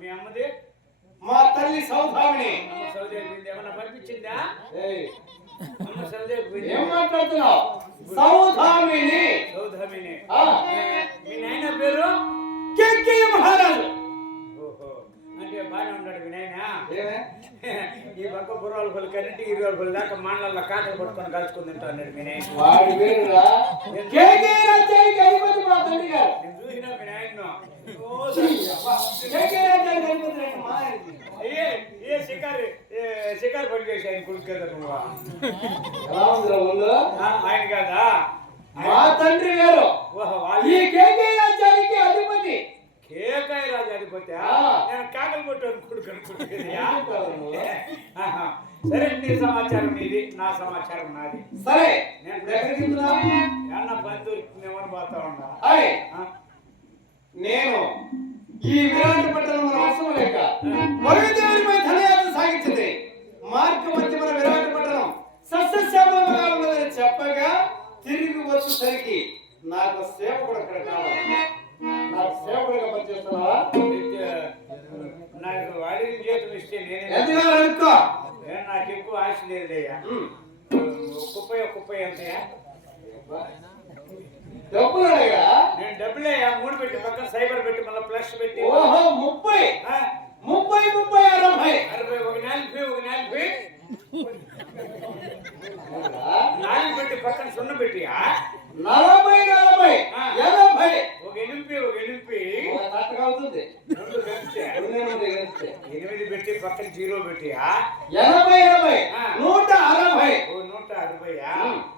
మీ అమ్మది మా తల్లి సౌధామిని. ఏమన్నా పంపించిందా? ఏం మాట్లాడుతున్నావు? సౌధామిని. సౌధామిని. మీ నాయన పేరు కేకేయ మహారాజు. అంటే బాగానే ఉన్నాడు మీ నాయన. ఈ పక్క బుర్రాల పళ్ళు కరెంట్ 20 పళ్ళు దాకా మానల కాటలు పట్టుకొని కలుసుకుని తింటాడు మీ నాయన. వాడి పేరురా కేకేయ రాజ్యానికి అధిపతి మా తండ్రి గారు. నేను చూసినా మీ నాయన షికారు పడి చేసి ఆయన కొడుకు కదా నువ్వు. ఆయన కదా మా తండ్రి గారు ఈ కేకేయ రాజ్యానికి అధిపతి. కేకాయ రాజు అధిపతి. నేను కాకలు కొట్టాను కొడుకు అనుకుంటున్నా. సరే నీ సమాచారం నీది, నా సమాచారం నాది. సరే నేను ఎక్కడికి ఏమన్నా పని దొరుకుతుందేమని పోతా ఉన్నా. నేను ఈ విరాటపట్నం అవసరం లేక వైద్యుడిపై ధనయాత్ర సాగించింది. మార్గ మధ్యమైన విరాటపట్నం సస్యశ్యామలంగా ఉన్నదని చెప్పగా తిరిగి వచ్చేసరికి నాకు సేవకుడు అక్కడ కావాలి. నాకు సేవకుడిగా పనిచేస్తున్నావా? నాకు వాడికి జీతం ఇస్తే నేను అనుకో. నాకు ఎక్కువ ఆశ లేదయ్యా. కుప్పై అంతయా? డబ్బులు అడగా? నేను డబ్బులే 3 పెట్టి పక్కన సైబర్ పెట్టి మళ్ళీ ప్లస్ పెట్టి. ఓహో 30 60 ఒక 40 4 పెట్టి పక్కన 0 పెట్టి 40 80 ఒక 8 అవుతుంది. 8 పెట్టి పక్కన 0 పెట్టి 80 160 160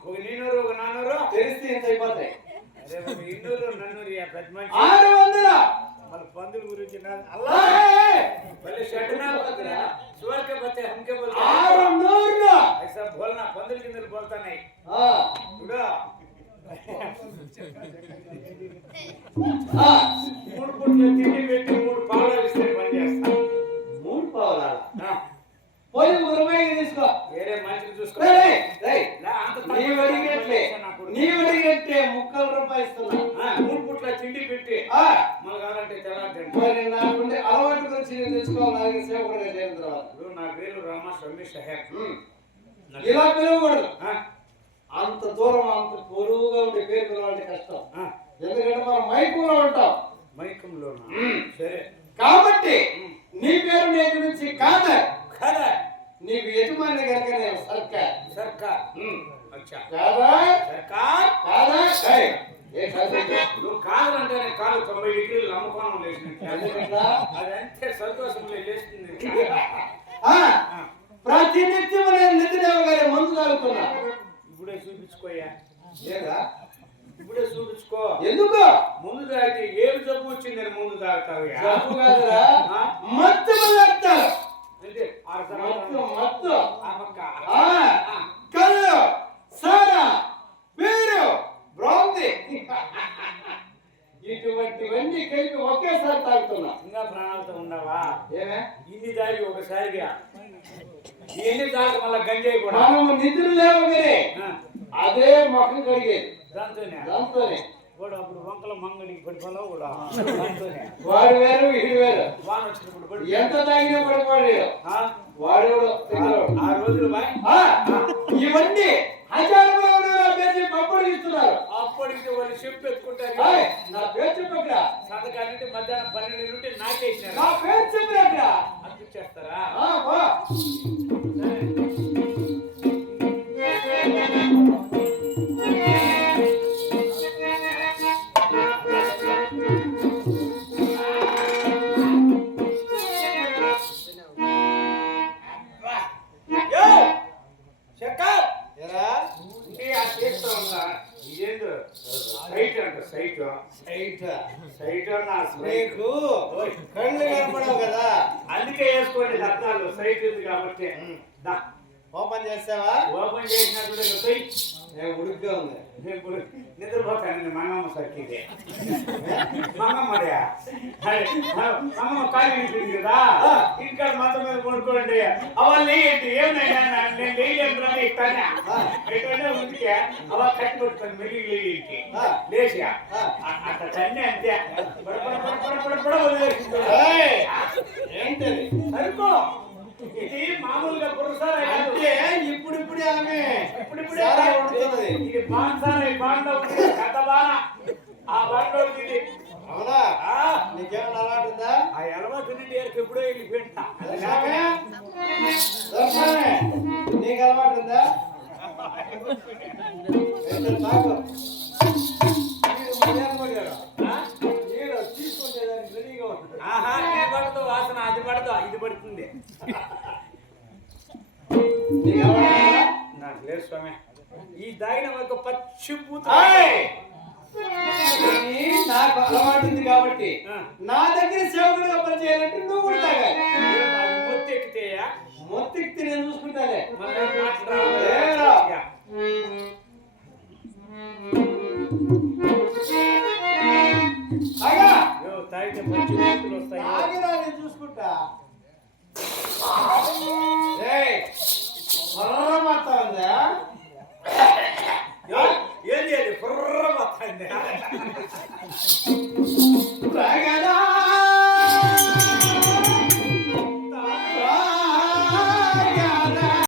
ఒక 300 ఒక 400 తెలిస్తే ఎంత అయిపోతాయి? అదే ఒక 200 నన్నూరు పెద్ద మనిషి 600. మన పందుల గురించి पहले शटना सुअर के बच्चे हमके बोलते हैं ऐसा बोलना पंदल के अंदर बोलता नहीं बुढ़ा मूड पुट्ले तिंडी పెట్టి 3 పావలా ఇస్తే పని చేస్తా 3 పావలా పోయి 3 రూపాయలు తీసుకో వేరే మంచిని చూసుకో నీ వడిగట్టే 30 రూపాయలు ఇస్తున్నా 3 పుట్ల తిండి పెట్టి మళ్ళీ కావాలంటే తెల్లారంటే మరి నాకుండే అలవాటు గురించి నేను తెలుసుకోవాలి. సేవకుడిగా చేరిన తర్వాత నా పేరు రామస్వామి సాహెబ్. ఇలా పిలవకూడదు. అంత దూరం అంత పొరువుగా ఉండే పేరు పిలవాలంటే కష్టం. ఎందుకంటే మనం మైకంలో ఉంటాం. మైకంలో సరే కాబట్టి నీ పేరు నీ గురించి కాదా కాదా నీకు యజమాని కనుక నేను సర్కార్ సర్కార్ అచ్చా కాదా సర్కార్ కాదా నువ్వు కాదంటేనే కాదు 90 డిగ్రీలు నమ్మకం లేచినట్టు అదంతే సంతోషంలో లేస్తుంది. ప్రతినిత్యం నేను నిద్రదేవ గారి మందు తాగుతున్నా. ఇప్పుడే చూపించుకోయా లేదా ఇప్పుడే చూపించుకో. ఎందుకు ముందు తాగితే ఏమి జబ్బు వచ్చిందని ముందు తాగుతావు? జబ్బు కాదురా మత్తు తాగుతారు. అంటే మత్తు కళ్ళు సారా బీరు బ్రాందీ ఇటువంటివన్నీ కలిపి ఒకేసారి తాగుతున్నా. ఇంకా ప్రాణాలతో ఉన్నావా? ఏమే ఇన్ని తాగి ఒకసారిగా ఇవన్నీ తాగి మళ్ళీ గంజాయి కూడా మనము నిద్ర లేవగానే అదే మొఖం కడిగేది దాంతోనే కూడా అప్పుడు వంకల మంగడికి పడిపోలో కూడా వాడు వేరు వీడు వేరు. వాన వచ్చినప్పుడు ఎంత తాగినా పడిపోయాడు వాడు. ఆ రోజులు ఇవన్నీ అప్పుడు ఇస్తున్నారు. అప్పటికి వాళ్ళు చెప్పు ఎత్తుకుంటారు. నా పేరు చెప్పక్కడ సంతకాలంటే మధ్యాహ్నం 12 నుండి నాకేసినారు. నా పేరు చెప్పక్కడ అందించేస్తారా? నీకు కళ్ళు కనపడవు కదా అందుకే వేసుకోండి దత్తాలు సైట్ ఉంది కాబట్టి. ఓపెన్ చేస్తావా? ఓపెన్ చేసినట్టు నేను ఉడుగ్గా ఉంది. నిద్రపోతాను మంగమ్మ సరికి మంగమ్మడియా అమ్మ కాలు వినిపింది కదా ఇక్కడ మంచం మీద పడుకోండి అవన్నీ ఏంటి ఏమైనా నేను లేయలేను ఇక్కడనే ఉందికే అవ కట్టి పట్టుకొని మెల్లి లేకి లేచిగా అట్లా తన్ని అంతే ఏంటది సరుకో ఇది మామూలుగా పురుసారా అంటే ఇప్పుడిప్పుడే ఆమె ఇప్పుడిప్పుడే ఉంటుంది ఇది బాన్సారా ఈ బాండ కథ బాణ ఆ బాండ ఇది అవునా నీకేమన్నా అలవాటు ఉందా ఆ అలవాటు నుండి ఎప్పుడో వెళ్ళిపోయింటా నీకు అలవాటు ఉందా నాకు తీసుకుంటేదానికి రెడీగా ఉంటుంది ఆహా ఇది పడదు వాసన అది పడదు ఇది పడుతుంది నీకు అలవాటు నాకు లేదు స్వామి ఈ దాగిన ఒక పచ్చి పూత నాకు అలవాటు ఉంది కాబట్టి నా దగ్గర సేవకుడుగా పనిచేయాలంటే నువ్వు కూడా తాగాలి మొత్తం ఎక్కితేయా మొత్తికి నేను చూసుకుంటానే తాగితే పచ్చి పూతులు వస్తాయి ఆగిరా నేను చూసుకుంటా మాత్తా ఉందా ఏం చేయాలి బుర్ర మొత్తం